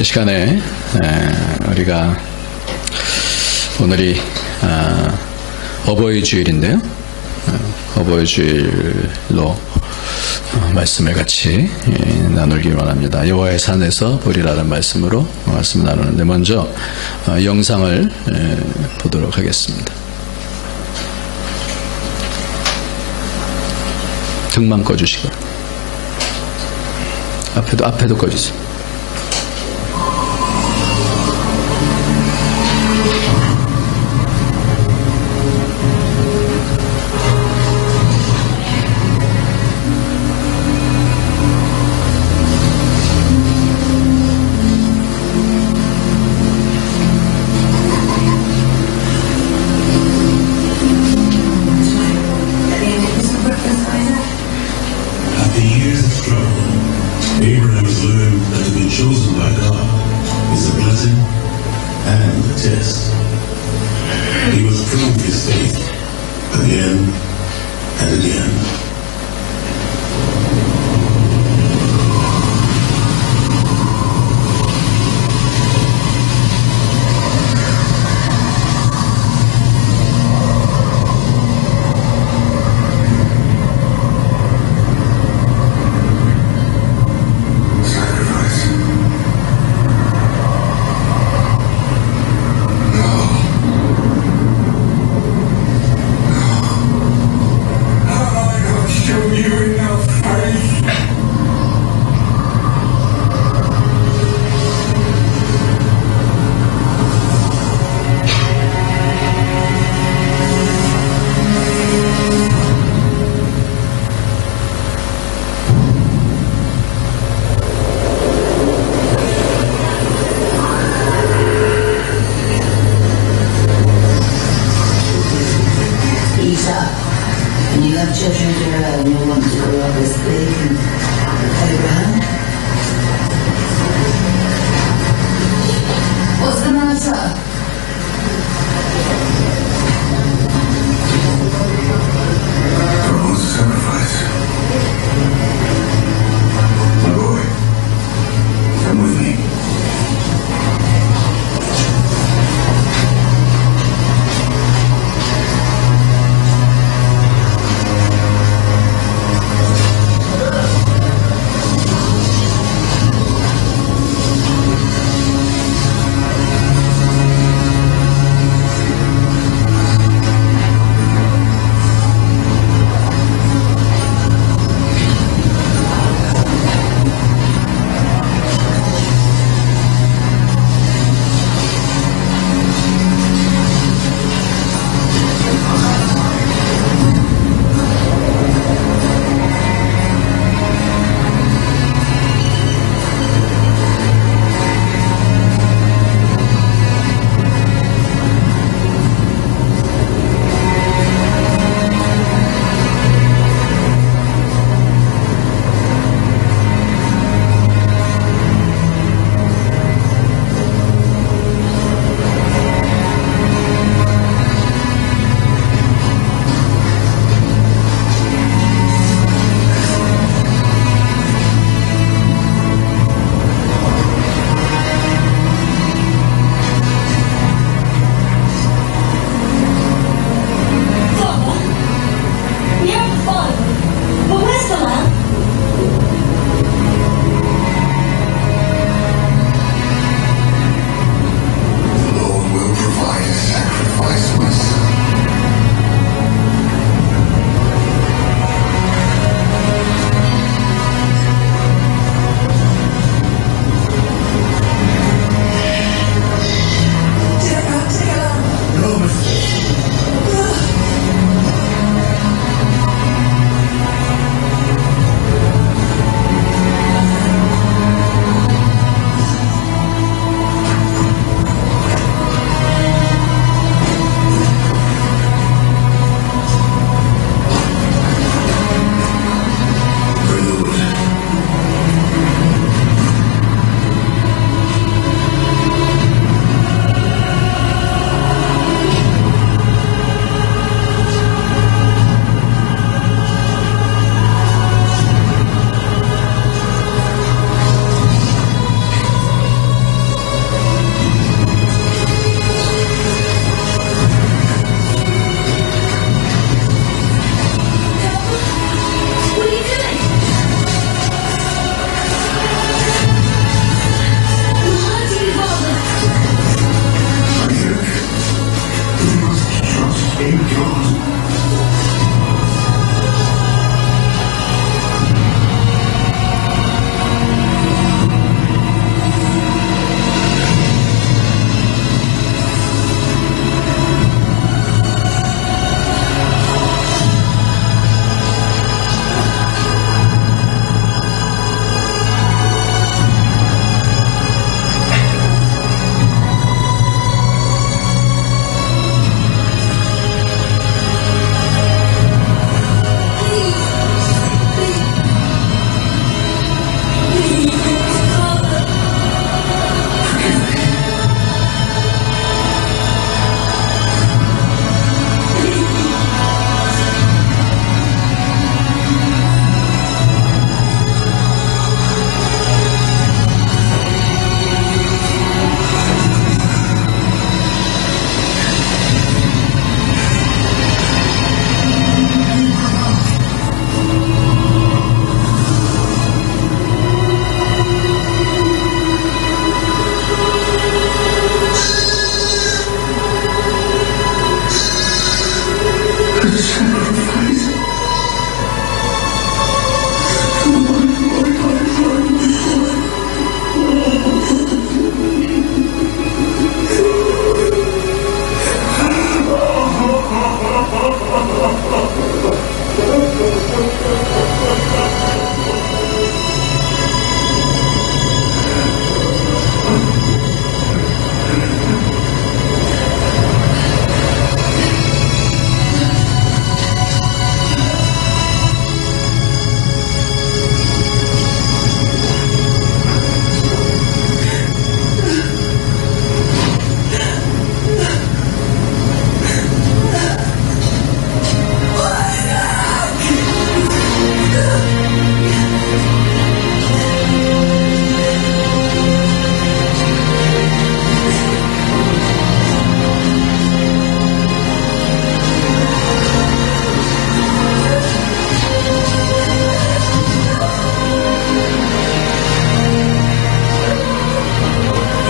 이 시간에 우리가 오늘이 어버이 주일인데요. 어버이 주일로 말씀을 같이 나누기 원합니다. 여호와의 산에서 보리라는 말씀으로 말씀 나누는데 먼저 영상을 보도록 하겠습니다. 등만 꺼주시고 앞에도 꺼주세요. Abraham has learned that to be chosen by God is a blessing and a test. He must prove his faith again and again. And you have children there and you want to grow up as big and Abraham? What's the matter? God wants a sacrifice. My boy, come with me.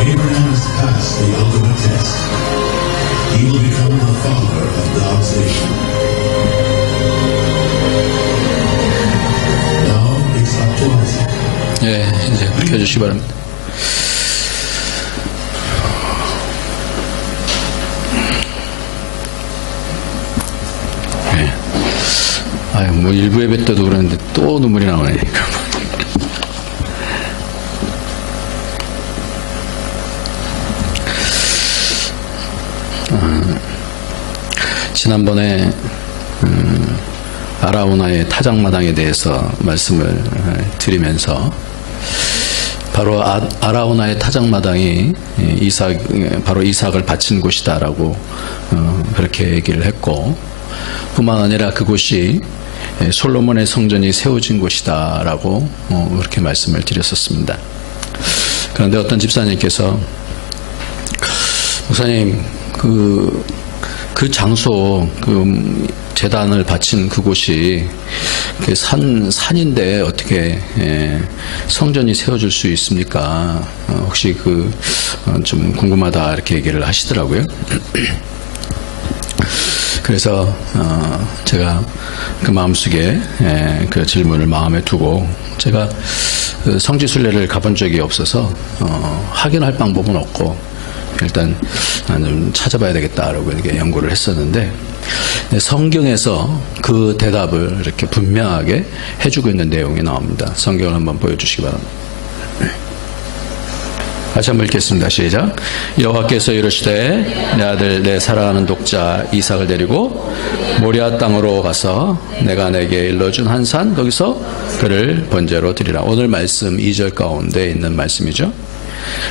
Abraham has passed the ultimate test. He will become the father of God's nation. Now it's up to Isaac. 예, 이제 켜주시기 바랍니다. 예. 아유, 뭐 일부 예배 때도 그러는데 또 눈물이 나오네. 지난번에 아라우나의 타작마당에 대해서 말씀을 드리면서 바로 아라우나의 타작마당이 바로 이삭을 바친 곳이다라고 그렇게 얘기를 했고, 뿐만 아니라 그곳이 솔로몬의 성전이 세워진 곳이다라고 그렇게 말씀을 드렸었습니다. 그런데 어떤 집사님께서, 목사님, 그 장소, 재단을 바친 그곳이 산인데 어떻게 성전이 세워질 수 있습니까? 혹시 좀 궁금하다 이렇게 얘기를 하시더라고요. 그래서 제가 그 마음속에 그 질문을 마음에 두고, 제가 성지순례를 가본 적이 없어서 확인할 방법은 없고, 일단 좀 찾아봐야 되겠다라고 이렇게 연구를 했었는데, 성경에서 그 대답을 이렇게 분명하게 해주고 있는 내용이 나옵니다. 성경을 한번 보여주시기 바랍니다. 다시 한번 읽겠습니다. 시작. 여호와께서 이르시되 내 아들 내 사랑하는 독자 이삭을 데리고 모리아 땅으로 가서 내가 내게 일러준 한 산 거기서 그를 번제로 드리라. 오늘 말씀 2절 가운데 있는 말씀이죠.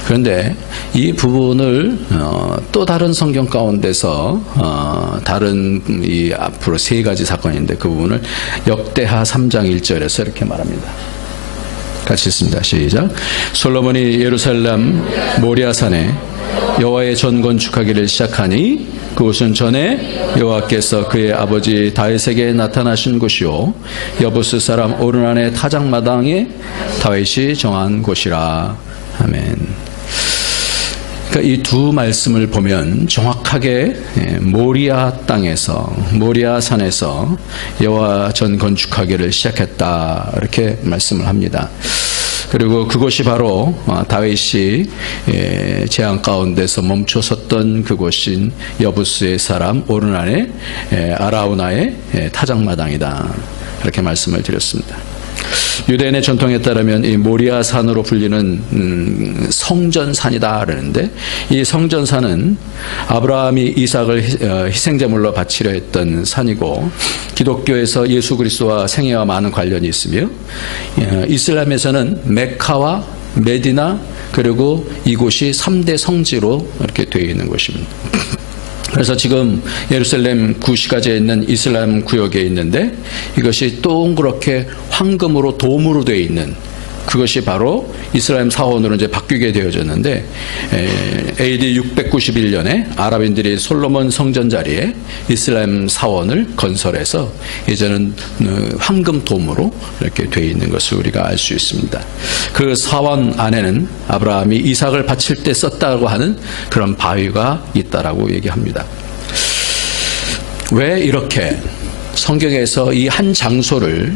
그런데 이 부분을 또 다른 성경 가운데서 다른 이 앞으로 세 가지 사건인데, 그 부분을 역대하 3장 1절에서 이렇게 말합니다. 같이 읽습니다. 시작. 솔로몬이 예루살렘 모리아산에 여호와의 전 건축하기를 시작하니 그곳은 전에 여호와께서 그의 아버지 다윗에게 나타나신 곳이요 여부스 사람 오르난의 타작마당에 다윗이 정한 곳이라. 아멘. 그러니까 이 두 말씀을 보면 정확하게 모리아 땅에서, 모리아 산에서 여호와 전 건축하기를 시작했다 이렇게 말씀을 합니다. 그리고 그곳이 바로 다윗이 재앙 가운데서 멈춰섰던 그곳인 여부스의 사람 오르난의 아라우나의 타작마당이다 이렇게 말씀을 드렸습니다. 유대인의 전통에 따르면 이 모리아산으로 불리는 성전산이다 그러는데, 이 성전산은 아브라함이 이삭을 희생제물로 바치려 했던 산이고, 기독교에서 예수 그리스도와 생애와 많은 관련이 있으며, 이슬람에서는 메카와 메디나 그리고 이곳이 3대 성지로 이렇게 되어 있는 곳입니다. 그래서 지금 예루살렘 구시가지에 있는 이슬람 구역에 있는데, 이것이 동그랗게 황금으로 돔으로 되어 있는 그것이 바로 이스라엘 사원으로 이제 바뀌게 되어졌는데, AD 691년에 아랍인들이 솔로몬 성전 자리에 이스라엘 사원을 건설해서 이제는 황금 돔으로 이렇게 되어 있는 것을 우리가 알 수 있습니다. 그 사원 안에는 아브라함이 이삭을 바칠 때 썼다고 하는 그런 바위가 있다라고 얘기합니다. 왜 이렇게 성경에서 이 한 장소를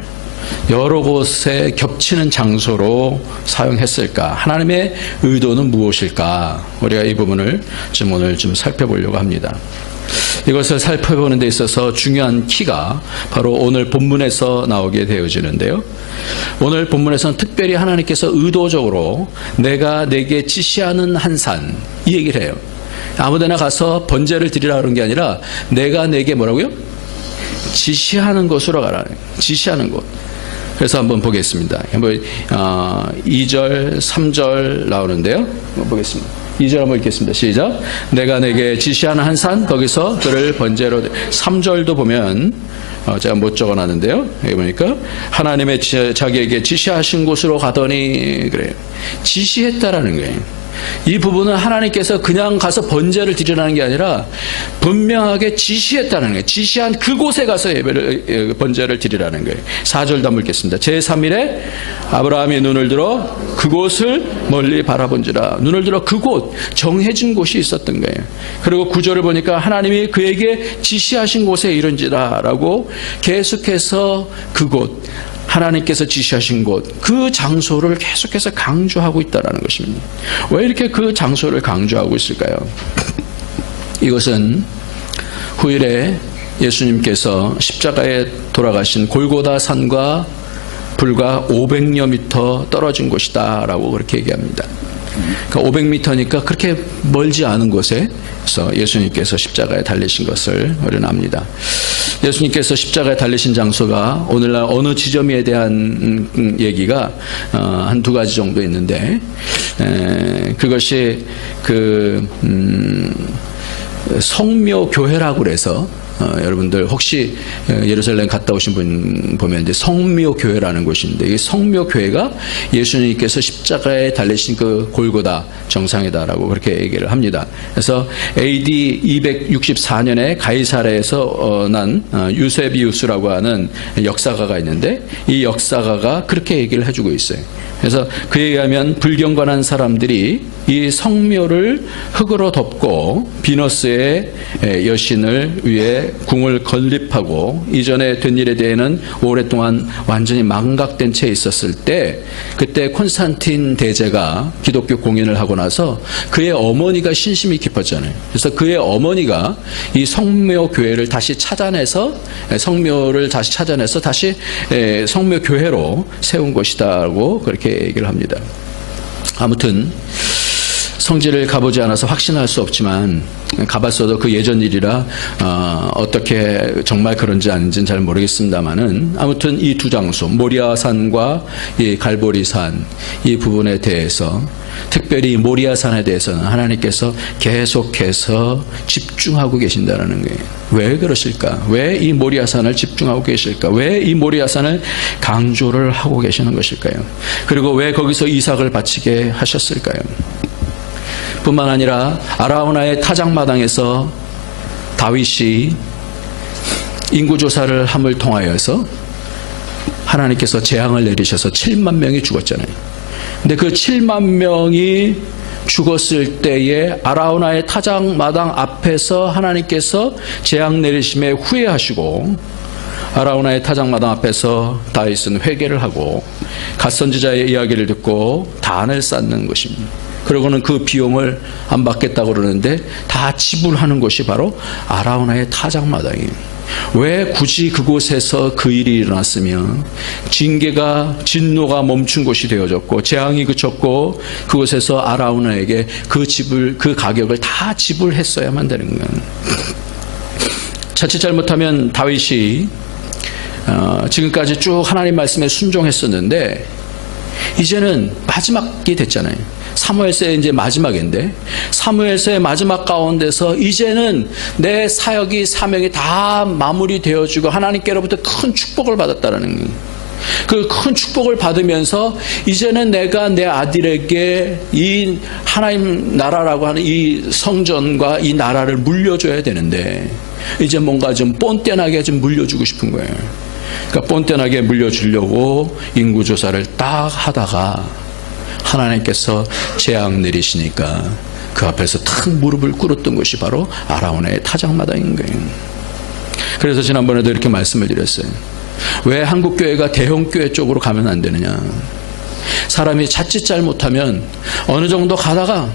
여러 곳에 겹치는 장소로 사용했을까? 하나님의 의도는 무엇일까? 우리가 이 부분을 오늘 좀 살펴보려고 합니다. 이것을 살펴보는 데 있어서 중요한 키가 바로 오늘 본문에서 나오게 되어지는데요. 오늘 본문에서는 특별히 하나님께서 의도적으로 내가 내게 지시하는 한 산, 이 얘기를 해요. 아무데나 가서 번제를 드리라 그런 게 아니라 내가 내게 뭐라고요? 지시하는 곳으로 가라. 지시하는 곳. 그래서 한번 보겠습니다. 한번 2절, 3절 나오는데요. 한번 보겠습니다. 2절 한번 읽겠습니다. 시작. 내가 내게 지시하는 한 산, 거기서 그를 번제로. 3절도 보면 제가 못 적어놨는데요. 여기 보니까 하나님의 자기에게 지시하신 곳으로 가더니 그래요. 지시했다라는 거예요. 이 부분은 하나님께서 그냥 가서 번제를 드리라는 게 아니라 분명하게 지시했다는 거예요. 지시한 그곳에 가서 번제를 드리라는 거예요. 4절도 한번 읽겠습니다. 제3일에 아브라함이 눈을 들어 그곳을 멀리 바라본지라. 눈을 들어 그곳, 정해진 곳이 있었던 거예요. 그리고 9절을 보니까 하나님이 그에게 지시하신 곳에 이른지라 라고 계속해서 그곳, 하나님께서 지시하신 곳, 그 장소를 계속해서 강조하고 있다는 것입니다. 왜 이렇게 그 장소를 강조하고 있을까요? 이것은 후일에 예수님께서 십자가에 돌아가신 골고다 산과 불과 500여 미터 떨어진 곳이다 라고 그렇게 얘기합니다. 그러니까 500m니까 그렇게 멀지 않은 곳에서 예수님께서 십자가에 달리신 것을 우리는 압니다. 예수님께서 십자가에 달리신 장소가 오늘날 어느 지점에 대한 얘기가 한 두 가지 정도 있는데, 그것이 성묘교회라고 그래서 여러분들 혹시 예루살렘 갔다 오신 분 보면 이제 성묘교회라는 곳인데, 이 성묘교회가 예수님께서 십자가에 달리신 그 골고다 정상이다라고 그렇게 얘기를 합니다. 그래서 AD 264년에 가이사랴에서 난 유세비우스라고 하는 역사가가 있는데, 이 역사가가 그렇게 얘기를 해주고 있어요. 그래서 그에 의하면 불경건한 사람들이 이 성묘를 흙으로 덮고 비너스의 여신을 위해 궁을 건립하고 이전에 된 일에 대해는 오랫동안 완전히 망각된 채 있었을 때, 그때 콘스탄틴 대제가 기독교 공인을 하고 나서 그의 어머니가 신심이 깊었잖아요. 그래서 그의 어머니가 이 성묘 교회를 다시 찾아내서 성묘를 다시 찾아내서 다시 성묘 교회로 세운 것이다라고 그렇게 얘기를 합니다. 아무튼 성지를 가보지 않아서 확신할 수 없지만, 가봤어도 그 예전 일이라 어떻게 정말 그런지 아닌지는 잘 모르겠습니다만은, 아무튼 이 두 장소 모리아산과 이 갈보리산, 이 부분에 대해서, 특별히 모리아산에 대해서는 하나님께서 계속해서 집중하고 계신다는 거예요. 왜 그러실까? 왜 이 모리아산을 집중하고 계실까? 왜 이 모리아산을 강조를 하고 계시는 것일까요? 그리고 왜 거기서 이삭을 바치게 하셨을까요? 뿐만 아니라 아라우나의 타작마당에서 다윗이 인구조사를 함을 통하여서 하나님께서 재앙을 내리셔서 7만 명이 죽었잖아요. 근데 그 7만 명이 죽었을 때에 아라우나의 타작마당 앞에서 하나님께서 재앙 내리심에 후회하시고, 아라우나의 타작마당 앞에서 다윗은 회개를 하고 갓선지자의 이야기를 듣고 단을 쌓는 것입니다. 그러고는 그 비용을 안 받겠다고 그러는데 다 지불하는 곳이 바로 아라우나의 타작마당이에요. 왜 굳이 그곳에서 그 일이 일어났으며 진노가 멈춘 곳이 되어졌고 재앙이 그쳤고 그곳에서 아라우나에게 그 가격을 다 지불했어야만 되는 거예요. 자칫 잘못하면 다윗이 지금까지 쭉 하나님 말씀에 순종했었는데 이제는 마지막이 됐잖아요. 사무엘서의 이제 마지막인데, 사무엘서의 마지막 가운데서 이제는 내 사역이 사명이 다 마무리되어지고 하나님께로부터 큰 축복을 받았다라는 거예요. 그 큰 축복을 받으면서 이제는 내가 내 아들에게 이 하나님 나라라고 하는 이 성전과 이 나라를 물려줘야 되는데, 이제 뭔가 좀 뻔뻔하게 좀 물려주고 싶은 거예요. 그러니까 뻔뻔하게 물려주려고 인구조사를 딱 하다가 하나님께서 재앙 내리시니까 그 앞에서 탁 무릎을 꿇었던 것이 바로 아라우나의 타작마당인 거예요. 그래서 지난번에도 이렇게 말씀을 드렸어요. 왜 한국교회가 대형교회 쪽으로 가면 안 되느냐. 사람이 자칫 잘못하면 어느 정도 가다가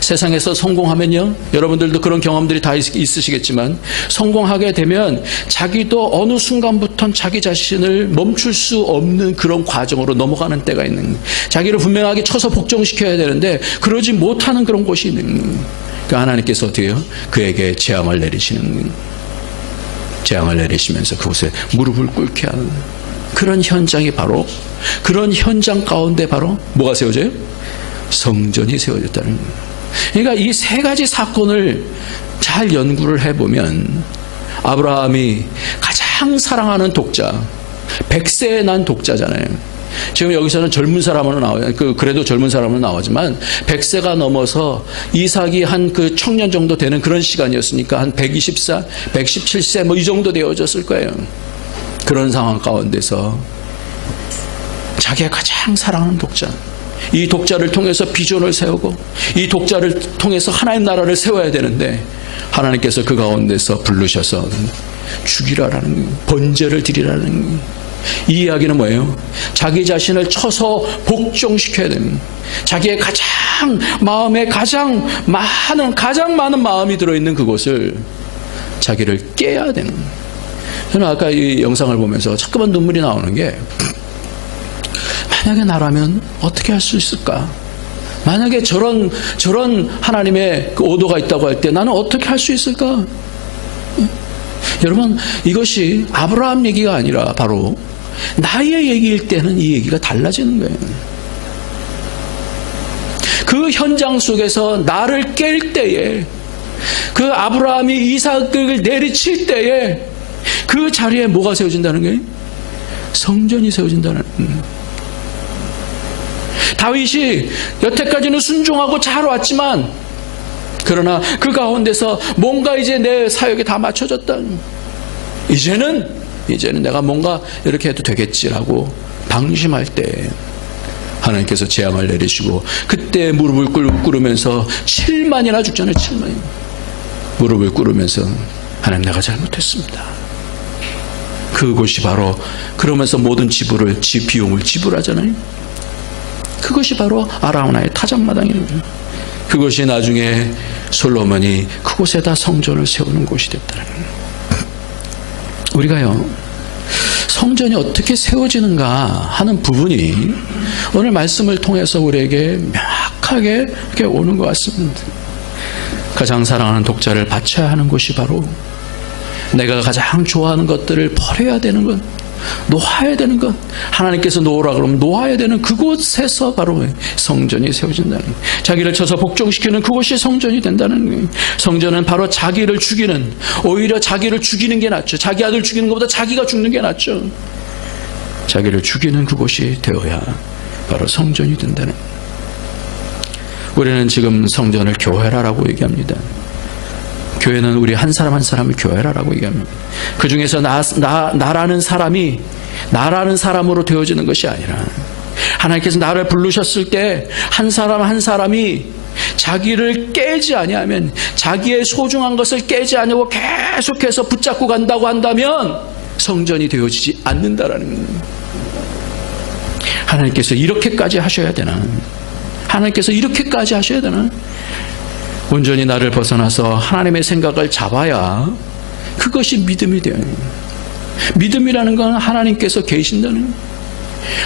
세상에서 성공하면요, 여러분들도 그런 경험들이 다 있으시겠지만 성공하게 되면 자기도 어느 순간부터는 자기 자신을 멈출 수 없는 그런 과정으로 넘어가는 때가 있는 거예요. 자기를 분명하게 쳐서 복종시켜야 되는데 그러지 못하는 그런 곳이 있는 거예요. 그러니까 하나님께서 어떻게 해요? 그에게 재앙을 내리시는 거예요. 재앙을 내리시면서 그곳에 무릎을 꿇게 하는 그런 현장이 바로, 그런 현장 가운데 바로 뭐가 세워져요? 성전이 세워졌다는 거예요. 그러니까 이 세 가지 사건을 잘 연구를 해보면 아브라함이 가장 사랑하는 독자, 100세에 난 독자잖아요. 지금 여기서는 젊은 사람으로 나와요. 그래도 젊은 사람으로 나오지만 100세가 넘어서 이삭이 한 그 청년 정도 되는 그런 시간이었으니까 한 120세, 117세 뭐 이 정도 되어졌을 거예요. 그런 상황 가운데서 자기가 가장 사랑하는 독자, 이 독자를 통해서 비전을 세우고 이 독자를 통해서 하나님 나라를 세워야 되는데 하나님께서 그 가운데서 부르셔서 죽이라라는, 번제를 드리라는, 이 이야기는 뭐예요? 자기 자신을 쳐서 복종시켜야 되는, 자기의 가장 마음에 가장 많은 마음이 들어있는 그곳을 자기를 깨야 되는. 저는 아까 이 영상을 보면서 자꾸만 눈물이 나오는 게, 만약에 나라면 어떻게 할 수 있을까? 만약에 저런 하나님의 그 오도가 있다고 할 때 나는 어떻게 할 수 있을까? 여러분, 이것이 아브라함 얘기가 아니라 바로 나의 얘기일 때는 이 얘기가 달라지는 거예요. 그 현장 속에서 나를 깰 때에, 그 아브라함이 이삭을 내리칠 때에 그 자리에 뭐가 세워진다는 거예요? 성전이 세워진다는 거예요. 다윗이 여태까지는 순종하고 잘 왔지만 그러나 그 가운데서 뭔가 이제 내 사역이 다 맞춰졌다. 이제는 내가 뭔가 이렇게 해도 되겠지라고 방심할 때 하나님께서 재앙을 내리시고 그때 무릎을 꿇으면서 7만이나 죽잖아요. 7만이. 무릎을 꿇으면서 하나님 내가 잘못했습니다. 그곳이 바로, 그러면서 모든 비용을 지불하잖아요. 그것이 바로 아라우나의 타작마당이에요. 그것이 나중에 솔로몬이 그곳에다 성전을 세우는 곳이 됐다는 거예요. 우리가요, 성전이 어떻게 세워지는가 하는 부분이 오늘 말씀을 통해서 우리에게 명확하게 이렇게 오는 것 같습니다. 가장 사랑하는 독자를 바쳐야 하는 곳이 바로, 내가 가장 좋아하는 것들을 버려야 되는 것, 놓아야 되는 것, 하나님께서 놓으라 그러면 놓아야 되는 그곳에서 바로 성전이 세워진다는 거예요. 자기를 쳐서 복종시키는 그곳이 성전이 된다는 거예요. 성전은 바로 자기를 죽이는, 오히려 자기를 죽이는 게 낫죠. 자기 아들 죽이는 것보다 자기가 죽는 게 낫죠. 자기를 죽이는 그곳이 되어야 바로 성전이 된다는 거예요. 우리는 지금 성전을 교회라고 얘기합니다. 교회는 우리 한 사람 한 사람을 교회라고 얘기합니다. 그 중에서 나라는 사람이 나라는 사람으로 되어지는 것이 아니라, 하나님께서 나를 부르셨을 때 한 사람 한 사람이 자기를 깨지 아니하면, 자기의 소중한 것을 깨지 아니하고 계속해서 붙잡고 간다고 한다면 성전이 되어지지 않는다라는 거예요. 하나님께서 이렇게까지 하셔야 되나? 하나님께서 이렇게까지 하셔야 되나? 온전히 나를 벗어나서 하나님의 생각을 잡아야 그것이 믿음이 돼요. 믿음이라는 건 하나님께서 계신다는,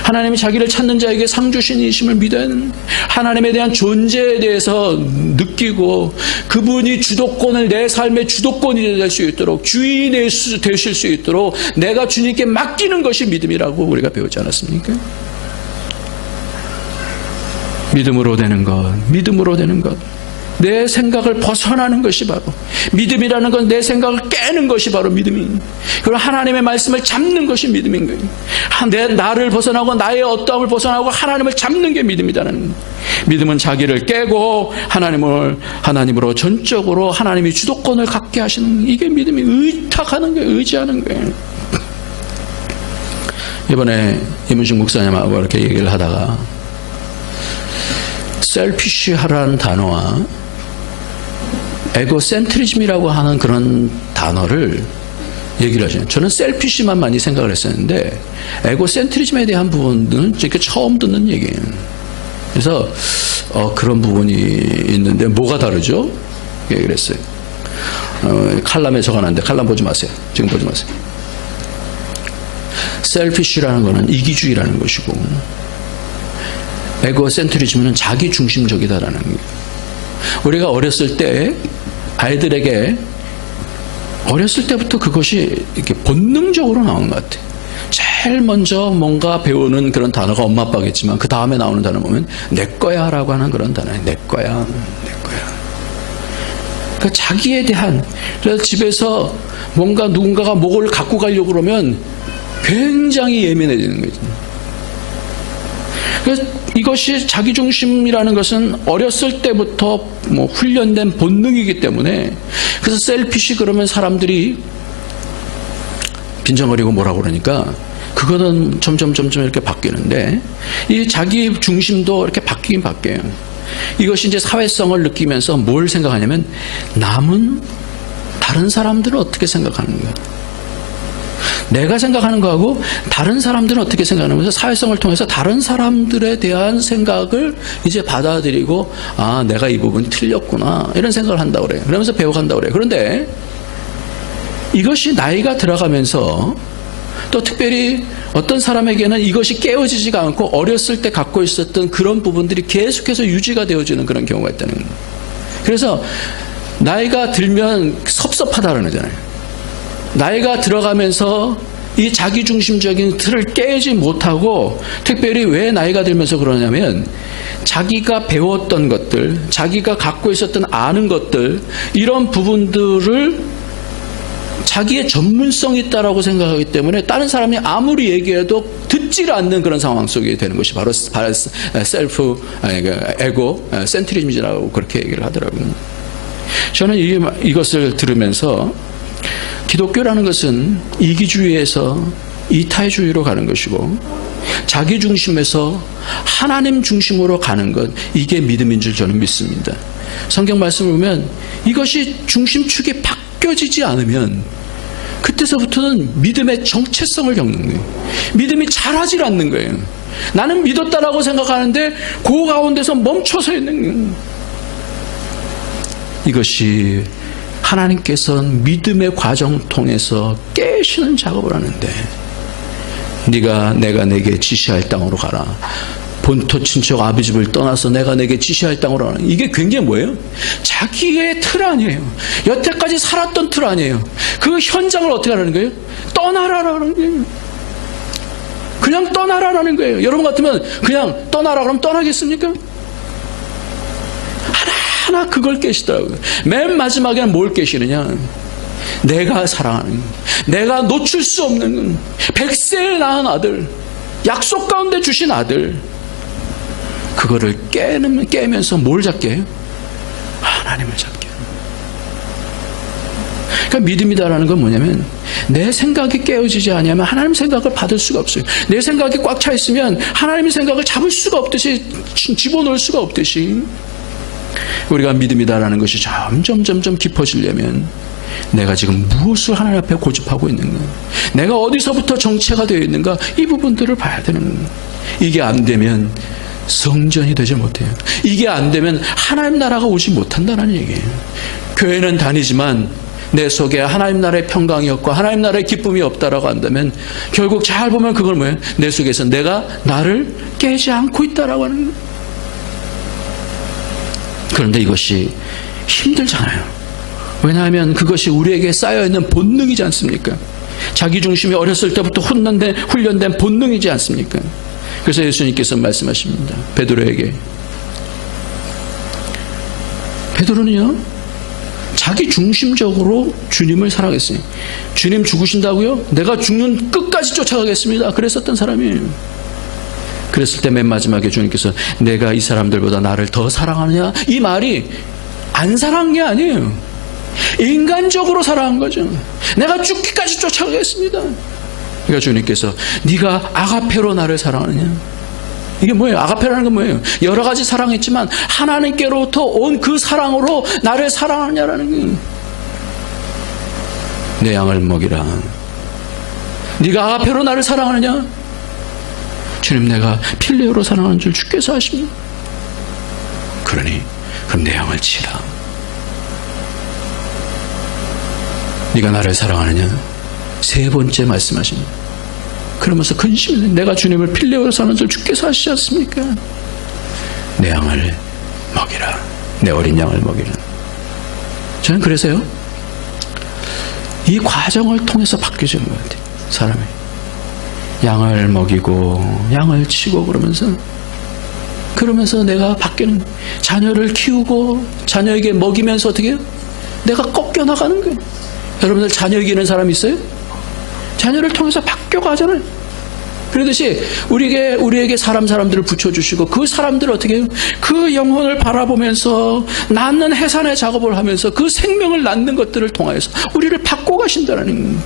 하나님이 자기를 찾는 자에게 상 주신 이심을 믿어야 하는, 하나님에 대한 존재에 대해서 느끼고 그분이 주도권을, 내 삶의 주도권이 될 수 있도록, 주인이 되실 수 있도록 내가 주님께 맡기는 것이 믿음이라고 우리가 배우지 않았습니까? 믿음으로 되는 것, 믿음으로 되는 것, 내 생각을 벗어나는 것이 바로 믿음이라는 건, 내 생각을 깨는 것이 바로 믿음이, 그리고 하나님의 말씀을 잡는 것이 믿음인 거예요. 나를 벗어나고 나의 어떠함을 벗어나고 하나님을 잡는 게 믿음이다는 거예요. 믿음은 자기를 깨고 하나님으로 전적으로 하나님이 주도권을 갖게 하시는, 이게 믿음이, 의탁하는 거예요. 의지하는 거예요. 이번에 이문식 목사님하고 이렇게 얘기를 하다가 셀피쉬하라는 단어와 에고센트리즘이라고 하는 그런 단어를 얘기를 하시네요. 저는 셀피쉬만 많이 생각을 했었는데 에고센트리즘에 대한 부분은 이렇게 처음 듣는 얘기예요. 그래서 그런 부분이 있는데 뭐가 다르죠? 예, 그랬어요. 칼럼에 적어놨는데 칼럼 보지 마세요. 지금 보지 마세요. 셀피쉬라는 거는 이기주의라는 것이고, 에고센트리즘은 자기 중심적이다라는 거예요. 우리가 어렸을 때 아이들에게 어렸을 때부터 그것이 이렇게 본능적으로 나오는 것 같아요. 제일 먼저 뭔가 배우는 그런 단어가 엄마 아빠겠지만 그 다음에 나오는 단어 보면 내 거야 라고 하는 그런 단어예요. 내 거야, 내 거야. 그러니까 자기에 대한, 그래서 집에서 뭔가 누군가가 뭐를 갖고 가려고 그러면 굉장히 예민해지는 거죠. 그래서 이것이 자기중심이라는 것은 어렸을 때부터 뭐 훈련된 본능이기 때문에, 그래서 셀피시 그러면 사람들이 빈정거리고 뭐라고 그러니까 그거는 점점 이렇게 바뀌는데, 이 자기 중심도 이렇게 바뀌긴 바뀌어요. 이것이 이제 사회성을 느끼면서 뭘 생각하냐면, 남은 다른 사람들은 어떻게 생각하는가, 내가 생각하는 거하고 다른 사람들은 어떻게 생각하는가, 사회성을 통해서 다른 사람들에 대한 생각을 이제 받아들이고, 아, 내가 이 부분이 틀렸구나, 이런 생각을 한다고 그래요. 그러면서 배워간다고 그래요. 그런데 이것이 나이가 들어가면서 또 특별히 어떤 사람에게는 이것이 깨어지지가 않고 어렸을 때 갖고 있었던 그런 부분들이 계속해서 유지가 되어지는 그런 경우가 있다는 거예요. 그래서 나이가 들면 섭섭하다는 거잖아요. 나이가 들어가면서 이 자기중심적인 틀을 깨지 못하고, 특별히 왜 나이가 들면서 그러냐면 자기가 배웠던 것들, 자기가 갖고 있었던 아는 것들, 이런 부분들을 자기의 전문성이 있다라고 생각하기 때문에 다른 사람이 아무리 얘기해도 듣지를 않는 그런 상황 속에 되는 것이 바로 셀프, 에고 센트리즘이라고 그렇게 얘기를 하더라고요. 저는 이것을 들으면서 기독교라는 것은 이기주의에서 이타주의로 가는 것이고, 자기 중심에서 하나님 중심으로 가는 것, 이게 믿음인 줄 저는 믿습니다. 성경 말씀을 보면 이것이 중심축이 바뀌어지지 않으면 그때서부터는 믿음의 정체성을 겪는 거예요. 믿음이 자라질 않는 거예요. 나는 믿었다라고 생각하는데 그 가운데서 멈춰서 있는 거예요. 이것이 하나님께서는 믿음의 과정 통해서 깨시는 작업을 하는데, 내가 내게 지시할 땅으로 가라, 본토 친척 아비집을 떠나서 내가 내게 지시할 땅으로 가라. 이게 굉장히 뭐예요? 자기의 틀 아니에요. 여태까지 살았던 틀 아니에요. 그 현장을 어떻게 하라는 거예요? 떠나라라는 거예요. 그냥 떠나라라는 거예요. 여러분 같으면 그냥 떠나라 그러면 떠나겠습니까? 하나 그걸 깨시더라고요. 맨 마지막에는 뭘 깨시느냐? 내가 사랑하는, 내가 놓칠 수 없는 100세에 낳은 아들, 약속 가운데 주신 아들, 그거를 깨면서 뭘 잡게 해요? 하나님을 잡게 해요. 그러니까 믿음이다라는 건 뭐냐면, 내 생각이 깨어지지 않으면 하나님 생각을 받을 수가 없어요. 내 생각이 꽉 차 있으면 하나님의 생각을 잡을 수가 없듯이, 집어넣을 수가 없듯이, 우리가 믿음이다라는 것이 점점 깊어지려면 내가 지금 무엇을 하나님 앞에 고집하고 있는가, 내가 어디서부터 정체가 되어 있는가, 이 부분들을 봐야 되는 거예요. 이게 안 되면 성전이 되지 못해요. 이게 안 되면 하나님 나라가 오지 못한다는 얘기예요. 교회는 다니지만 내 속에 하나님 나라의 평강이 없고 하나님 나라의 기쁨이 없다라고 한다면 결국 잘 보면 그걸 뭐예요? 내 속에서 내가 나를 깨지 않고 있다라고 하는 거예요. 그런데 이것이 힘들잖아요. 왜냐하면 그것이 우리에게 쌓여있는 본능이지 않습니까? 자기중심이 어렸을 때부터 훈련된 본능이지 않습니까? 그래서 예수님께서 말씀하십니다. 베드로에게. 베드로는요, 자기 중심적으로 주님을 사랑했어요. 주님 죽으신다고요? 내가 죽는 끝까지 쫓아가겠습니다. 그랬었던 사람이에요. 그랬을 때 맨 마지막에 주님께서 내가 이 사람들보다 나를 더 사랑하느냐? 이 말이 안 사랑한 게 아니에요. 인간적으로 사랑한 거죠. 내가 죽기까지 쫓아가겠습니다. 그러니까 주님께서 네가 아가페로 나를 사랑하느냐? 이게 뭐예요? 아가페라는 건 뭐예요? 여러 가지 사랑했지만 하나님께로부터 온 그 사랑으로 나를 사랑하느냐라는 거예요. 내 양을 먹이라. 네가 아가페로 나를 사랑하느냐? 주님, 내가 필레오로 사랑하는 줄 주께서 아십니다. 그러니 그럼 내 양을 치라. 네가 나를 사랑하느냐? 세 번째 말씀하십니다. 그러면서 근심을 내가 주님을 필레오로 사는 줄 주께서 아시지 않습니까? 내 양을 먹이라. 내 어린 양을 먹이라. 저는 그래서요, 이 과정을 통해서 바뀌어지는 것 같아요. 사람이 양을 먹이고 양을 치고 그러면서 내가 바뀌는, 자녀를 키우고 자녀에게 먹이면서 어떻게 해요? 내가 꺾여 나가는 거예요. 여러분들 자녀 이기는 사람 있어요? 자녀를 통해서 바뀌어가잖아요. 그러듯이 우리에게 사람들을 붙여주시고 그 사람들을 어떻게 해요? 그 영혼을 바라보면서 낳는 해산의 작업을 하면서 그 생명을 낳는 것들을 통하여서 우리를 바꿔가신다는 거예요.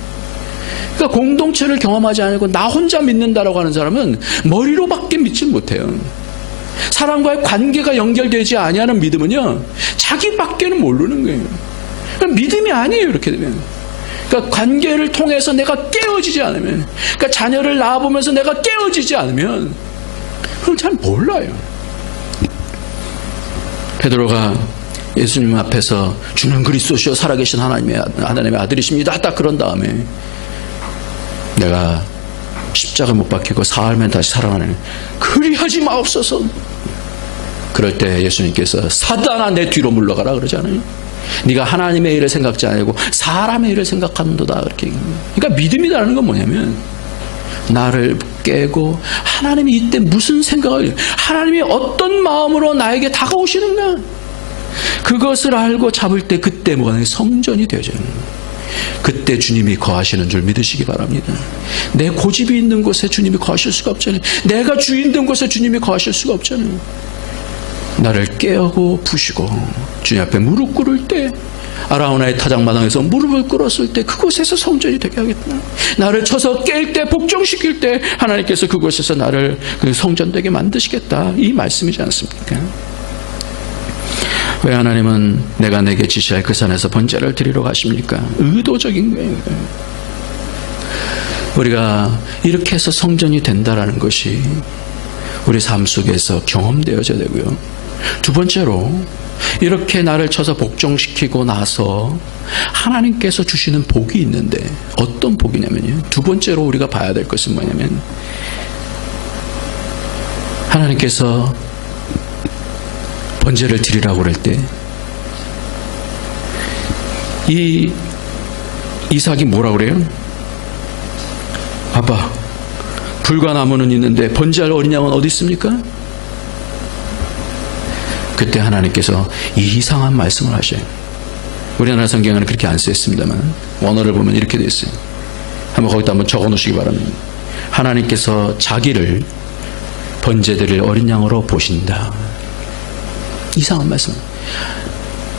그러니까 공동체를 경험하지 않고 나 혼자 믿는다라고 하는 사람은 머리로밖에 믿지 못해요. 사람과의 관계가 연결되지 아니하는 믿음은요, 자기밖에는 모르는 거예요. 그러니까 믿음이 아니에요, 이렇게 되면. 그러니까 관계를 통해서 내가 깨어지지 않으면, 그러니까 자녀를 낳아보면서 내가 깨어지지 않으면, 그럼 잘 몰라요. 베드로가 예수님 앞에서 주는 그리스도시요 살아계신 하나님의 아들이십니다, 딱 그런 다음에 내가 십자가 못 박히고 사흘면 다시 살아나는, 그리하지 마옵소서. 그럴 때 예수님께서 사단아 내 뒤로 물러가라 그러잖아요. 네가 하나님의 일을 생각지 않고 사람의 일을 생각하는도다, 그렇게 얘기합니다. 그러니까 믿음이라는 건 뭐냐면, 나를 깨고 하나님이 이때 무슨 생각을, 하나님이 어떤 마음으로 나에게 다가오시는가, 그것을 알고 잡을 때 그때 뭐가 성전이 되어져요. 그때 주님이 거하시는 줄 믿으시기 바랍니다. 내 고집이 있는 곳에 주님이 거하실 수가 없잖아요. 내가 주인 된 곳에 주님이 거하실 수가 없잖아요. 나를 깨우고 부시고 주님 앞에 무릎 꿇을 때, 아라우나의 타작마당에서 무릎을 꿇었을 때 그곳에서 성전이 되게 하겠다. 나를 쳐서 깰 때, 복종시킬 때 하나님께서 그곳에서 나를 그 성전되게 만드시겠다, 이 말씀이지 않습니까? 왜 하나님은 내가 내게 지시할 그 산에서 번제를 드리러 가십니까? 의도적인 거예요. 우리가 이렇게 해서 성전이 된다라는 것이 우리 삶 속에서 경험되어져야 되고요. 두 번째로, 이렇게 나를 쳐서 복종시키고 나서 하나님께서 주시는 복이 있는데, 어떤 복이냐면요, 두 번째로 우리가 봐야 될 것은 뭐냐면, 하나님께서 번제를 드리라고 그럴 때 이 이삭이 뭐라고 그래요? 아빠, 불과 나무는 있는데 번제할 어린 양은 어디 있습니까? 그때 하나님께서 이상한 말씀을 하셔요. 우리나라 성경에는 그렇게 안 쓰였습니다만 원어를 보면 이렇게 되어 있어요. 한번 거기다 한번 적어 놓으시기 바랍니다. 하나님께서 자기를 번제드릴 어린 양으로 보신다. 이상한 말씀.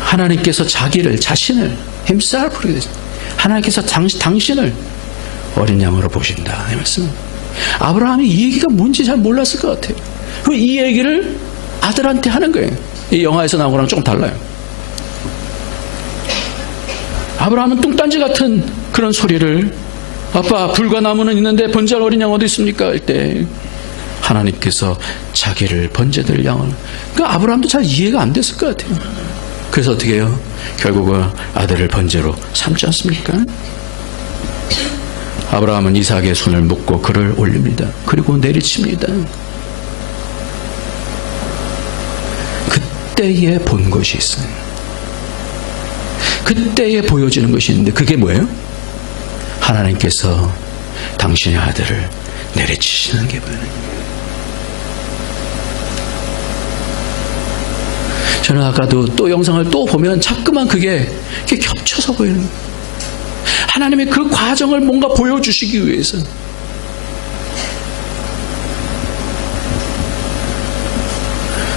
하나님께서 자신을 himself, 하나님께서 당신을 어린 양으로 보신다, 이 말씀. 아브라함이 이 얘기가 뭔지 잘 몰랐을 것 같아요. 이 얘기를 아들한테 하는 거예요. 이 영화에서 나온 거랑 조금 달라요. 아브라함은 뚱딴지 같은 그런 소리를, 아빠, 불과 나무는 있는데 번제할 어린 양 어디 있습니까? 할 때 하나님께서 자기를 번제될 양을, 그러니까 아브라함도 잘 이해가 안 됐을 것 같아요. 그래서 어떻게 해요? 결국은 아들을 번제로 삼지 않습니까? 아브라함은 이삭의 손을 묶고 그를 올립니다. 그리고 내리칩니다. 그때에 본 것이 있어요. 그때에 보여지는 것이 있는데, 그게 뭐예요? 하나님께서 당신의 아들을 내리치시는 게 보여요. 저는 아까도 또 영상을 또 보면 자꾸만 그게 겹쳐서 보이는 거예요. 하나님의 그 과정을 뭔가 보여주시기 위해서.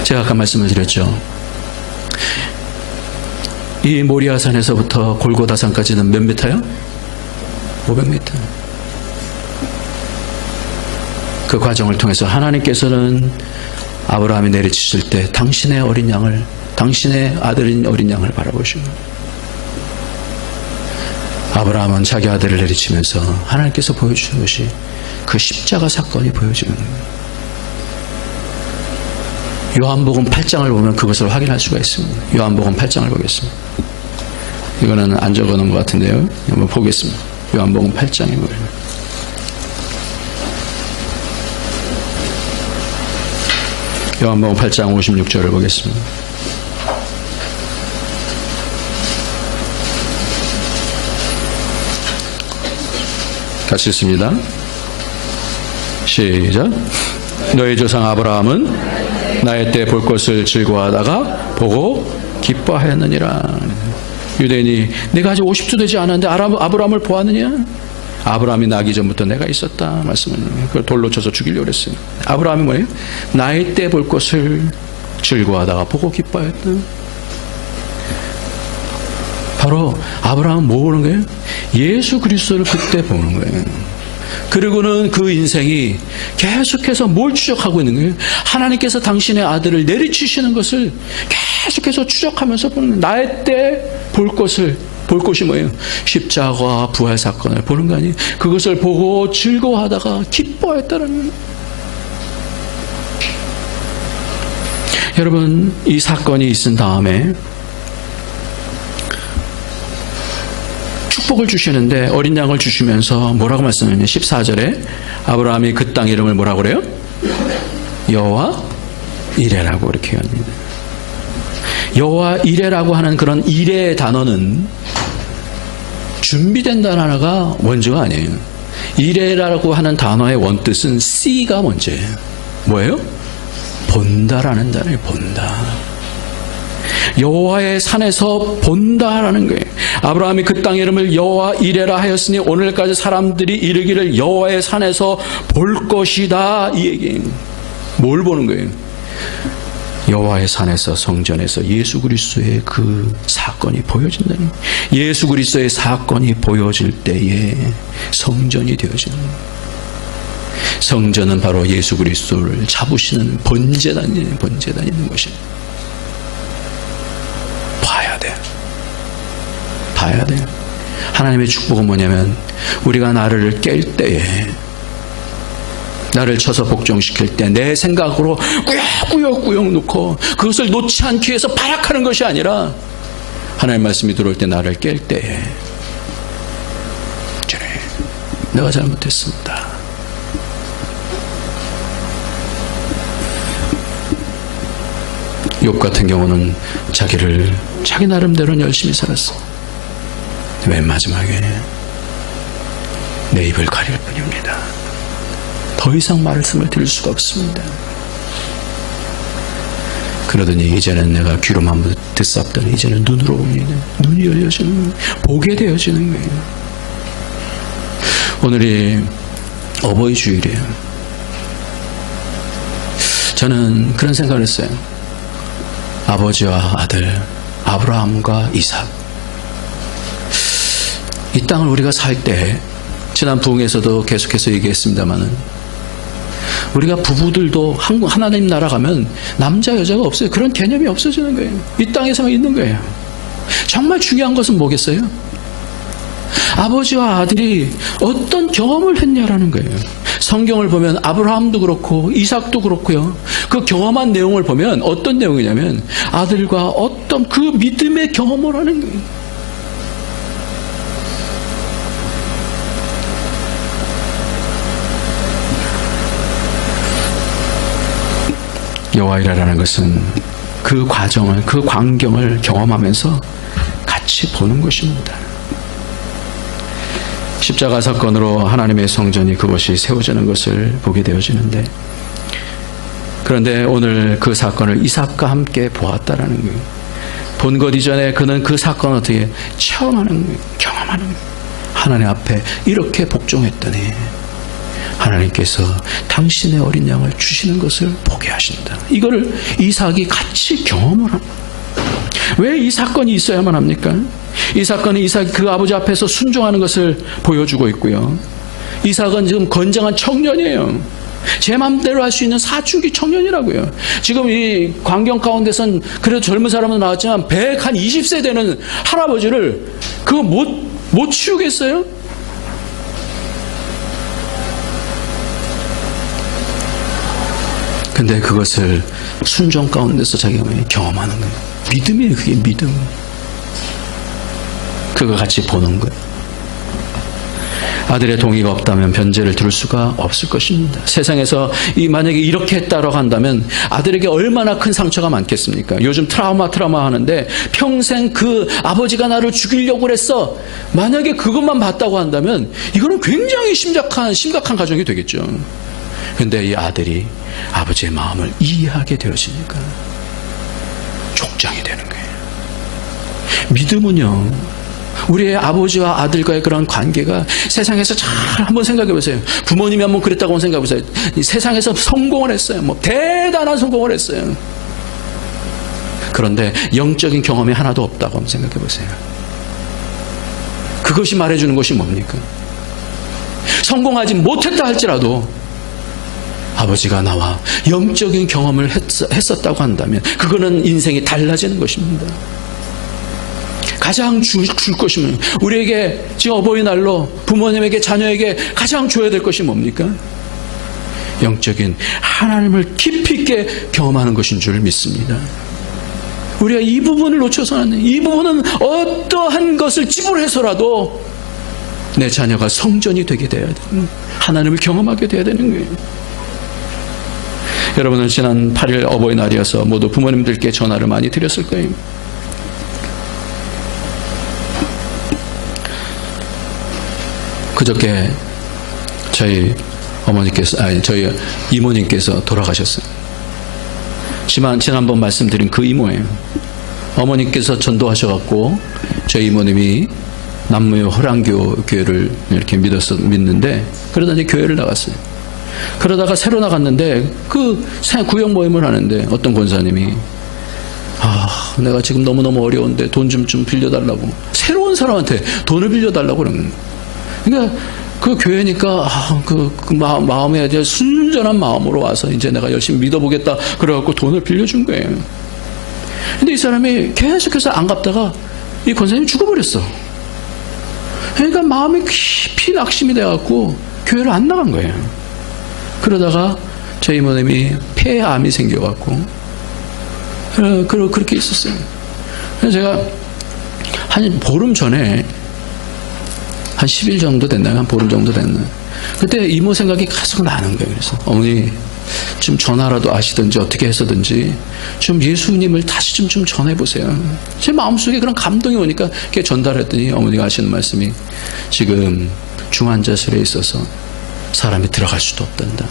제가 아까 말씀을 드렸죠. 이 모리아산에서부터 골고다산까지는 몇 미터요? 500m. 그 과정을 통해서 하나님께서는 아브라함이 내리치실 때 당신의 어린 양을, 당신의 아들인 어린 양을 바라보시고, 아브라함은 자기 아들을 내리치면서 하나님께서 보여주신 것이 그 십자가 사건이 보여지는 거예요. 요한복음 8장을 보면 그것을 확인할 수가 있습니다. 요한복음 8장을 보겠습니다. 이거는 안 적어놓은 것 같은데요. 한번 보겠습니다. 요한복음 8장이고요. 요한복음 8장 56절을 보겠습니다. 같이 읽습니다. 시작. 너희 조상 아브라함은 나의 때 볼 것을 즐거워하다가 보고 기뻐하였느니라. 유대인이 내가 아직 50도 되지 않았는데 아브라함을 보았느냐? 아브라함이 나기 전부터 내가 있었다 말씀을. 그걸 돌로 쳐서 죽이려고 그랬어요. 아브라함이 뭐예요? 나의 때 볼 것을 즐거워하다가 보고 기뻐하였다. 바로 아브라함은 뭐 보는 거예요? 예수 그리스도를 그때 보는 거예요. 그리고는 그 인생이 계속해서 뭘 추적하고 있는 거예요? 하나님께서 당신의 아들을 내리치시는 것을 계속해서 추적하면서 보는 거예요. 나의 때 볼 것이 뭐예요? 십자가와 부활 사건을 보는 거 아니에요? 그것을 보고 즐거워하다가 기뻐했다는 거예요. 여러분, 이 사건이 있은 다음에 축복을 주시는데 어린 양을 주시면서 뭐라고 말씀하냐면 14절에 아브라함이 그 땅 이름을 뭐라고 그래요? 여호와 이레라고 이렇게 합니다. 여호와 이레라고 하는 그런 이레의 단어는 준비된 단어가 원조가 아니에요. 이레라고 하는 단어의 원뜻은 C가 먼저예요. 뭐예요? 본다라는 단어예요. 본다. 여호와의 산에서 본다라는 거예요. 아브라함이 그 땅 이름을 여호와 이레라 하였으니 오늘까지 사람들이 이르기를 여호와의 산에서 볼 것이다, 이 얘기예요. 뭘 보는 거예요? 여호와의 산에서, 성전에서 예수 그리스도의 그 사건이 보여진다는 거예요. 예수 그리스도의 사건이 보여질 때에 성전이 되어지는 거예요. 성전은 바로 예수 그리스도를 잡으시는 번제단이 있는 것입니다. 봐야 돼요. 하나님의 축복은 뭐냐면 우리가 나를 깰 때에, 나를 쳐서 복종시킬 때 내 생각으로 꾸역꾸역 놓고 그것을 놓지 않기 위해서 발악하는 것이 아니라 하나님 말씀이 들어올 때 나를 깰 때에 주님, 내가 잘못했습니다. 욥 같은 경우는 자기 나름대로는 열심히 살았어. 맨 마지막에 내 입을 가릴 뿐입니다. 더 이상 말씀을 들을 수가 없습니다. 그러더니 이제는 내가 귀로만 듣sap더니 이제는 눈으로 봅니다. 눈이 열려지는 거예요. 보게 되어지는 거예요. 오늘이 어버이 주일이에요. 저는 그런 생각을 했어요. 아버지와 아들 아브라함과 이삭, 이 땅을 우리가 살 때, 지난 부흥에서도 계속해서 얘기했습니다마는 우리가 부부들도 하나님 나라 가면 남자 여자가 없어요. 그런 개념이 없어지는 거예요. 이 땅에서만 있는 거예요. 정말 중요한 것은 뭐겠어요? 아버지와 아들이 어떤 경험을 했냐라는 거예요. 성경을 보면 아브라함도 그렇고 이삭도 그렇고요. 그 경험한 내용을 보면 어떤 내용이냐면 아들과 어떤 그 믿음의 경험을 하는 거예요. 여호와이라는 것은 그 과정을, 그 광경을 경험하면서 같이 보는 것입니다. 십자가 사건으로 하나님의 성전이 그것이 세워지는 것을 보게 되어지는데, 그런데 오늘 그 사건을 이삭과 함께 보았다라는 거예요. 본 것 이전에 그는 그 사건을 어떻게 체험하는 거예요. 경험하는 거예요. 하나님 앞에 이렇게 복종했더니 하나님께서 당신의 어린 양을 주시는 것을 보게 하신다. 이거를 이삭이 같이 경험을 합니다. 왜 이 사건이 있어야만 합니까? 이 사건은 이삭이 그 아버지 앞에서 순종하는 것을 보여주고 있고요. 이삭은 지금 건장한 청년이에요. 제 맘대로 할 수 있는 사춘기 청년이라고요. 지금 이 광경 가운데선 그래도 젊은 사람은 나왔지만 120세 되는 할아버지를 그거 못 치우겠어요? 근데 그것을 순종 가운데서 자기가 경험하는 거예요. 믿음이에요. 그게 믿음. 그거 같이 보는 거예요. 아들의 동의가 없다면 변제를 들을 수가 없을 것입니다. 세상에서 만약에 이렇게 했다라고 한다면 아들에게 얼마나 큰 상처가 많겠습니까? 요즘 트라우마 하는데 평생 그 아버지가 나를 죽이려고 그랬어. 만약에 그것만 봤다고 한다면 이거는 굉장히 심각한 가정이 되겠죠. 근데 이 아들이 아버지의 마음을 이해하게 되어지니까 족장이 되는 거예요. 믿음은요, 우리의 아버지와 아들과의 그런 관계가 세상에서 잘 한번 생각해 보세요. 부모님이 한번 그랬다고 생각해 보세요. 세상에서 성공을 했어요. 뭐 대단한 성공을 했어요. 그런데 영적인 경험이 하나도 없다고 한번 생각해 보세요. 그것이 말해주는 것이 뭡니까? 성공하지 못했다 할지라도 아버지가 나와 영적인 경험을 했었다고 한다면 그거는 인생이 달라지는 것입니다. 가장 줄 것이면 우리에게 지금 어버이날로 부모님에게 자녀에게 가장 줘야 될 것이 뭡니까? 영적인 하나님을 깊이 있게 경험하는 것인 줄 믿습니다. 우리가 이 부분을 놓쳐서는, 이 부분은 어떠한 것을 지불해서라도 내 자녀가 성전이 되게 돼야 되는, 하나님을 경험하게 돼야 되는 거예요. 여러분은 지난 8일 어버이날이어서 모두 부모님들께 전화를 많이 드렸을 거예요. 그저께 저희 저희 이모님께서 돌아가셨어요. 지난번 말씀드린 그 이모예요. 어머니께서 전도하셔갖고 저희 이모님이 남무의 호랑교 교회를 이렇게 믿는데, 그러다 이제 교회를 나갔어요. 그러다가 새로 나갔는데 그 구역 모임을 하는데 어떤 권사님이 내가 지금 너무너무 어려운데 돈 좀 빌려달라고, 새로운 사람한테 돈을 빌려달라고 그러는 거예요. 그러니까 그 교회니까 마음에 이제 순전한 마음으로 와서 이제 내가 열심히 믿어보겠다 그래갖고 돈을 빌려준 거예요. 근데 이 사람이 계속해서 안 갚다가 이 권사님이 죽어버렸어. 그러니까 마음이 깊이 낙심이 돼갖고 교회를 안 나간 거예요. 그러다가 저희 이모님이 폐암이 생겨갖고 그렇게 있었어요. 그래서 제가 한 보름 전에, 한 10일 정도 됐나요? 한 보름 정도 됐나요? 그때 이모 생각이 계속 나는 거예요. 그래서 어머니 좀 전화라도 아시든지 어떻게 해서든지 좀 예수님을 다시 좀 전해보세요. 제 마음속에 그런 감동이 오니까 그렇게 전달했더니 어머니가 하시는 말씀이, 지금 중환자실에 있어서 사람이 들어갈 수도 없단다.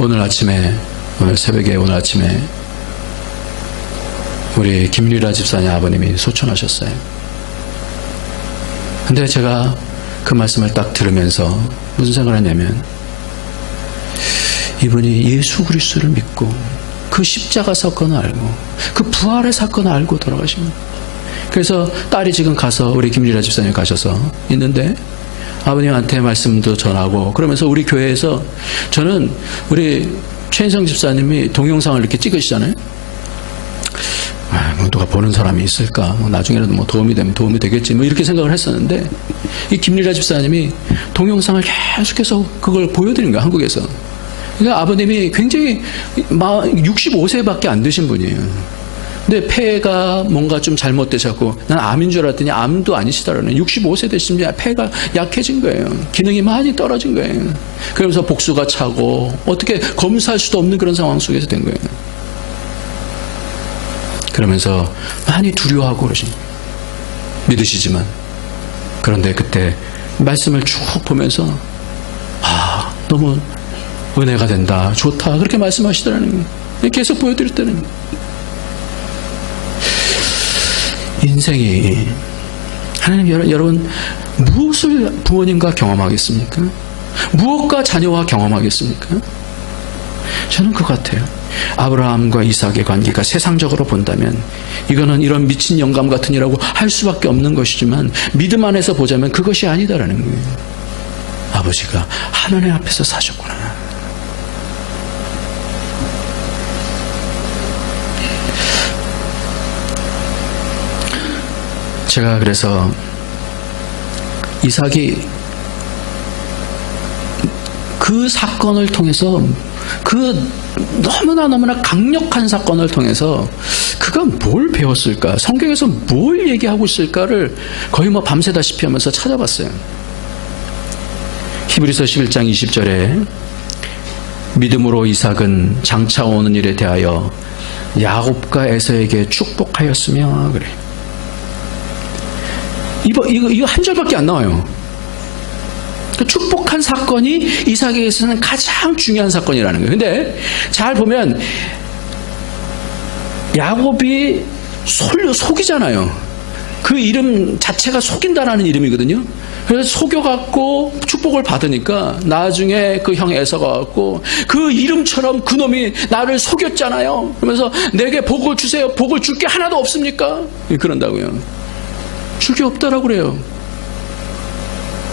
오늘 새벽에 오늘 아침에 우리 김리라 집사님 아버님이 소천하셨어요. 근데 제가 그 말씀을 딱 들으면서 무슨 생각을 했냐면, 이분이 예수 그리스도를 믿고 그 십자가 사건을 알고 그 부활의 사건을 알고 돌아가신 거예요. 그래서 딸이 지금 가서 우리 김리라 집사님 가셔서 있는데 아버님한테 말씀도 전하고 그러면서 우리 교회에서, 저는 우리 최인성 집사님이 동영상을 이렇게 찍으시잖아요. 누가 보는 사람이 있을까? 나중에라도 도움이 되면 도움이 되겠지. 이렇게 생각을 했었는데, 이 김리라 집사님이 동영상을 계속해서 그걸 보여드린 거야, 한국에서. 그러니까 아버님이 굉장히 65세밖에 안 되신 분이에요. 근데 폐가 뭔가 좀 잘못되셨고, 난 암인 줄 알았더니 암도 아니시더라고요. 65세 되시면 폐가 약해진 거예요. 기능이 많이 떨어진 거예요. 그러면서 복수가 차고 어떻게 검사할 수도 없는 그런 상황 속에서 된 거예요. 그러면서 많이 두려워하고 그러신 거예요. 믿으시지만. 그런데 그때 말씀을 쭉 보면서 너무 은혜가 된다, 좋다, 그렇게 말씀하시더라는 거예요. 계속 보여드렸다는 거예요. 인생이, 하나님, 여러분 무엇을 부모님과 경험하겠습니까? 무엇과 자녀와 경험하겠습니까? 저는 그거 같아요. 아브라함과 이삭의 관계가 세상적으로 본다면 이거는 이런 미친 영감 같은 이라고 할 수밖에 없는 것이지만, 믿음 안에서 보자면 그것이 아니다라는 거예요. 아버지가 하나님 앞에서 사셨구나. 제가 그래서 이삭이 그 사건을 통해서, 그 너무나 강력한 사건을 통해서 그가 뭘 배웠을까, 성경에서 뭘 얘기하고 있을까를 거의 뭐 밤새다시피 하면서 찾아봤어요. 히브리서 11장 20절에 믿음으로 이삭은 장차 오는 일에 대하여 야곱과 에서에게 축복하였으며, 그래. 이거 한 절밖에 안 나와요. 축복한 사건이 이삭에게서는 가장 중요한 사건이라는 거예요. 근데 잘 보면 야곱이 속이잖아요. 그 이름 자체가 속인다라는 이름이거든요. 그래서 속여갖고 축복을 받으니까 나중에 그 형 에서가 왔고 그 이름처럼 그놈이 나를 속였잖아요. 그러면서 내게 복을 주세요. 복을 줄 게 하나도 없습니까? 그런다고요. 줄 게 없다라고 그래요.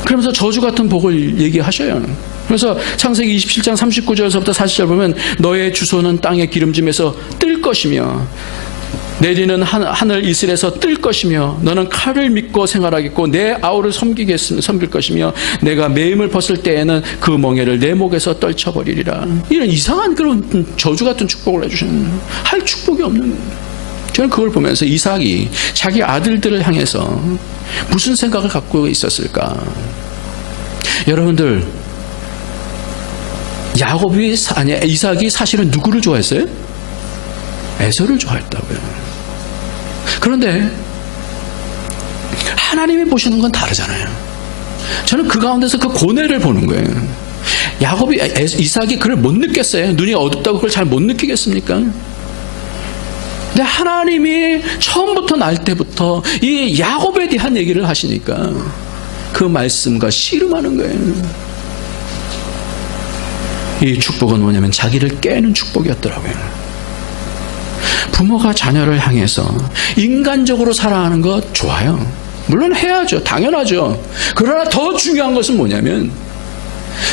그러면서 저주 같은 복을 얘기하셔요. 그래서 창세기 27장 39절에서부터 40절 보면 너의 주소는 땅의 기름짐에서 뜰 것이며 내리는 하늘 이슬에서 뜰 것이며 너는 칼을 믿고 생활하겠고 내 아우를 섬길 것이며 내가 매임을 벗을 때에는 그 멍에를 내 목에서 떨쳐버리리라. 이런 이상한 그런 저주 같은 축복을 해주시는, 할 축복이 없는. 저는 그걸 보면서 이삭이 자기 아들들을 향해서 무슨 생각을 갖고 있었을까? 여러분들, 이삭이 사실은 누구를 좋아했어요? 에서를 좋아했다고요. 그런데 하나님이 보시는 건 다르잖아요. 저는 그 가운데서 그 고뇌를 보는 거예요. 이삭이 그걸 못 느꼈어요. 눈이 어둡다고 그걸 잘 못 느끼겠습니까? 근데 하나님이 처음부터 날 때부터 이 야곱에 대한 얘기를 하시니까 그 말씀과 씨름하는 거예요. 이 축복은 뭐냐면 자기를 깨는 축복이었더라고요. 부모가 자녀를 향해서 인간적으로 살아가는 것 좋아요. 물론 해야죠. 당연하죠. 그러나 더 중요한 것은 뭐냐면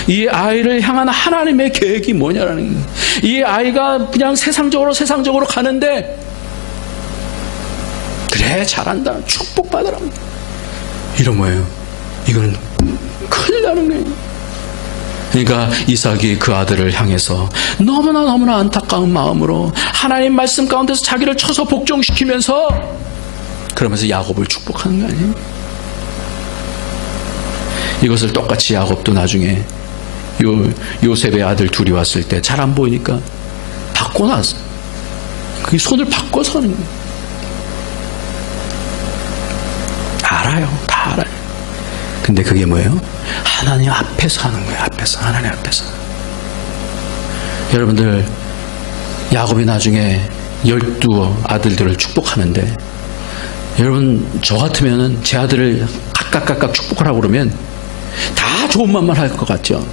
이 아이를 향한 하나님의 계획이 뭐냐라는 거예요. 이 아이가 그냥 세상적으로 가는데 그래 잘한다 축복받아라 이런 거예요. 이거는 큰일 나는 거예요. 그러니까 이삭이 그 아들을 향해서 너무나 안타까운 마음으로 하나님 말씀 가운데서 자기를 쳐서 복종시키면서 그러면서 야곱을 축복하는 거 아니에요? 이것을 똑같이 야곱도 나중에 요셉의 아들 둘이 왔을 때 잘 안 보이니까 바꿔놨어. 그 손을 바꿔서 하는 거예요. 알아요. 다 알아요. 근데 그게 뭐예요? 하나님 앞에서 하는 거예요. 하나님 앞에서. 여러분들, 야곱이 나중에 12 아들들을 축복하는데 여러분 저 같으면은 제 아들을 각각 축복하라고 그러면 다 좋은 말만 할 것 같죠.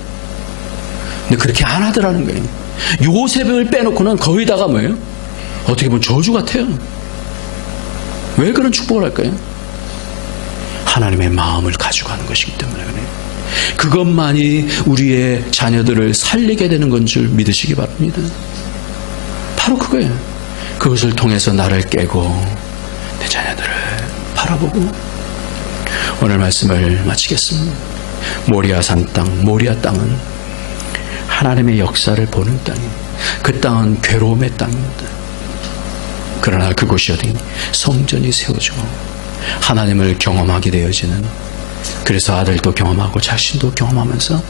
근데 그렇게 안 하더라는 거예요. 요셉을 빼놓고는 거의 다가 뭐예요? 어떻게 보면 저주 같아요. 왜 그런 축복을 할까요? 하나님의 마음을 가지고 하는 것이기 때문에 그래요. 그것만이 우리의 자녀들을 살리게 되는 건 줄 믿으시기 바랍니다. 바로 그거예요. 그것을 통해서 나를 깨고 내 자녀들을 바라보고. 오늘 말씀을 마치겠습니다. 모리아산 땅, 모리아 땅은 하나님의 역사를 보는 땅이에요. 그 땅은 괴로움의 땅입니다. 그러나 그곳이 어디 성전이 세워지고 하나님을 경험하게 되어지는, 그래서 아들도 경험하고 자신도 경험하면서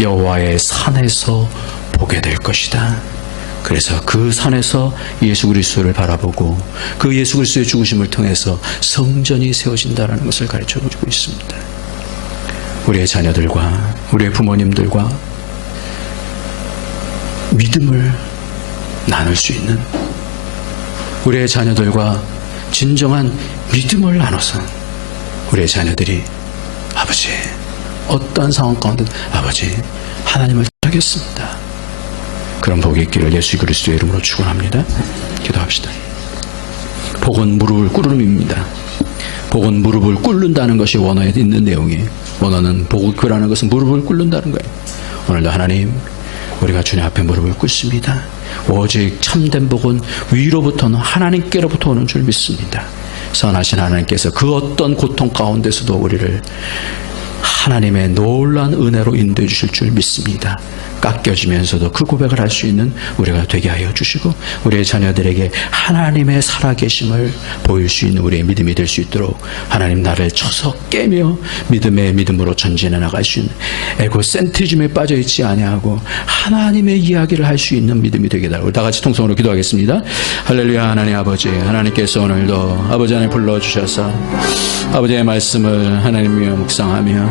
여호와의 산에서 보게 될 것이다. 그래서 그 산에서 예수 그리스도를 바라보고 그 예수 그리스도의 죽으심을 통해서 성전이 세워진다는 것을 가르쳐주고 있습니다. 우리의 자녀들과 우리의 부모님들과 믿음을 나눌 수 있는, 우리의 자녀들과 진정한 믿음을 나눠서 우리의 자녀들이 아버지 어떤 상황 가운데 아버지 하나님을 따르겠습니다. 그런 복이 있기를 예수 그리스도의 이름으로 축원합니다. 기도합시다. 복은 무릎을 꿇음입니다. 복은 무릎을 꿇는다는 것이 원어에 있는 내용이에요. 원어는 복을 꿇라는 것은 무릎을 꿇는다는 거예요. 오늘도 하나님, 우리가 주님 앞에 무릎을 꿇습니다. 오직 참된 복은 위로부터는 하나님께로부터 오는 줄 믿습니다. 선하신 하나님께서 그 어떤 고통 가운데서도 우리를 하나님의 놀라운 은혜로 인도해 주실 줄 믿습니다. 깎여지면서도 그 고백을 할 수 있는 우리가 되게 하여 주시고 우리의 자녀들에게 하나님의 살아계심을 보일 수 있는 우리의 믿음이 될 수 있도록 하나님 나를 쳐서 깨며 믿음의 믿음으로 전진해 나갈 수 있는 에고센트리즘에 빠져있지 아니하고 하나님의 이야기를 할 수 있는 믿음이 되게 달라고 다 같이 통성으로 기도하겠습니다. 할렐루야. 하나님 아버지, 하나님께서 오늘도 아버지 안에 불러주셔서 아버지의 말씀을 하나님 위에 묵상하며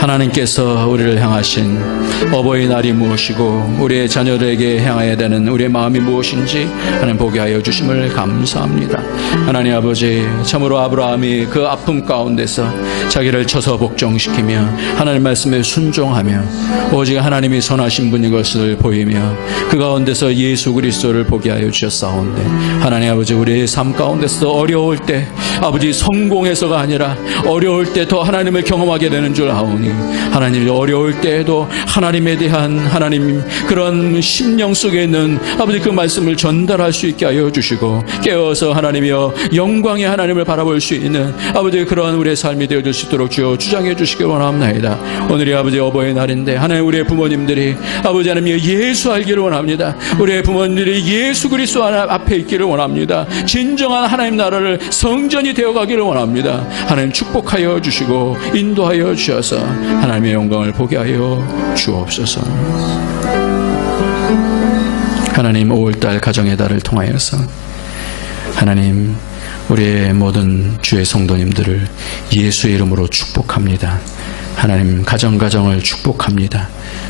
하나님께서 우리를 향하신 어버이날이 무엇이고 우리의 자녀들에게 향해야 되는 우리의 마음이 무엇인지 하나님 보게 하여 주심을 감사합니다. 하나님 아버지, 참으로 아브라함이 그 아픔 가운데서 자기를 쳐서 복종시키며 하나님 말씀에 순종하며 오직 하나님이 선하신 분인 것을 보이며 그 가운데서 예수 그리스도를 보게 하여 주셨사온데 하나님 아버지, 우리의 삶 가운데서 어려울 때 아버지 성공해서가 아니라 어려울 때 더 하나님을 경험하게 되는 줄 아오니 하나님 어려울 때에도 하나님에 대한 하나님 그런 심령 속에 있는 아버지 그 말씀을 전달할 수 있게 하여 주시고 깨어서 하나님이여 영광의 하나님을 바라볼 수 있는 아버지 그런 우리의 삶이 되어줄 수 있도록 주여 주장해 주시기 원합니다. 오늘이 아버지 어버이날인데 하나님 우리의 부모님들이 아버지 하나님이여 예수 알기를 원합니다. 우리의 부모님들이 예수 그리스도 앞에 있기를 원합니다. 진정한 하나님 나라를 성전이 되어가기를 원합니다. 하나님 축복하여 주시고 인도하여 주셔서 하나님의 영광을 보게 하여 주옵소서. 하나님 5월달 가정의 달을 통하여서 하나님 우리의 모든 주의 성도님들을 예수의 이름으로 축복합니다. 하나님 가정을 축복합니다.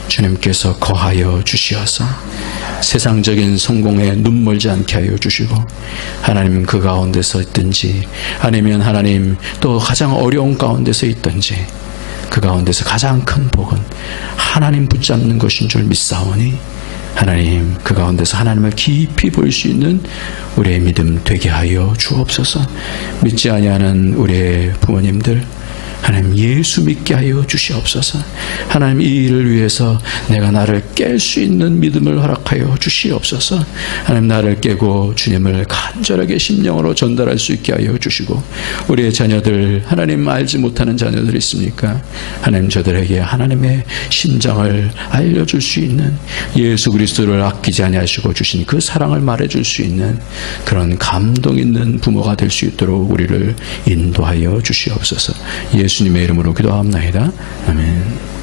주님께서 거하여 주시어서 세상적인 성공에 눈멀지 않게 하여 주시고 하나님 그 가운데서 있든지 아니면 하나님 또 가장 어려운 가운데서 있든지 그 가운데서 가장 큰 복은 하나님 붙잡는 것인 줄 믿사오니 하나님 그 가운데서 하나님을 깊이 볼 수 있는 우리의 믿음 되게 하여 주옵소서. 믿지 아니하는 우리의 부모님들 하나님 예수 믿게 하여 주시옵소서. 하나님 이 일을 위해서 내가 나를 깰 수 있는 믿음을 허락하여 주시옵소서. 하나님 나를 깨고 주님을 간절하게 심령으로 전달할 수 있게 하여 주시고 우리의 자녀들 하나님 알지 못하는 자녀들 있습니까? 하나님 저들에게 하나님의 심장을 알려줄 수 있는 예수 그리스도를 아끼지 아니하시고 주신 그 사랑을 말해줄 수 있는 그런 감동 있는 부모가 될 수 있도록 우리를 인도하여 주시옵소서. 예수님의 이름으로 기도합니다. 아멘.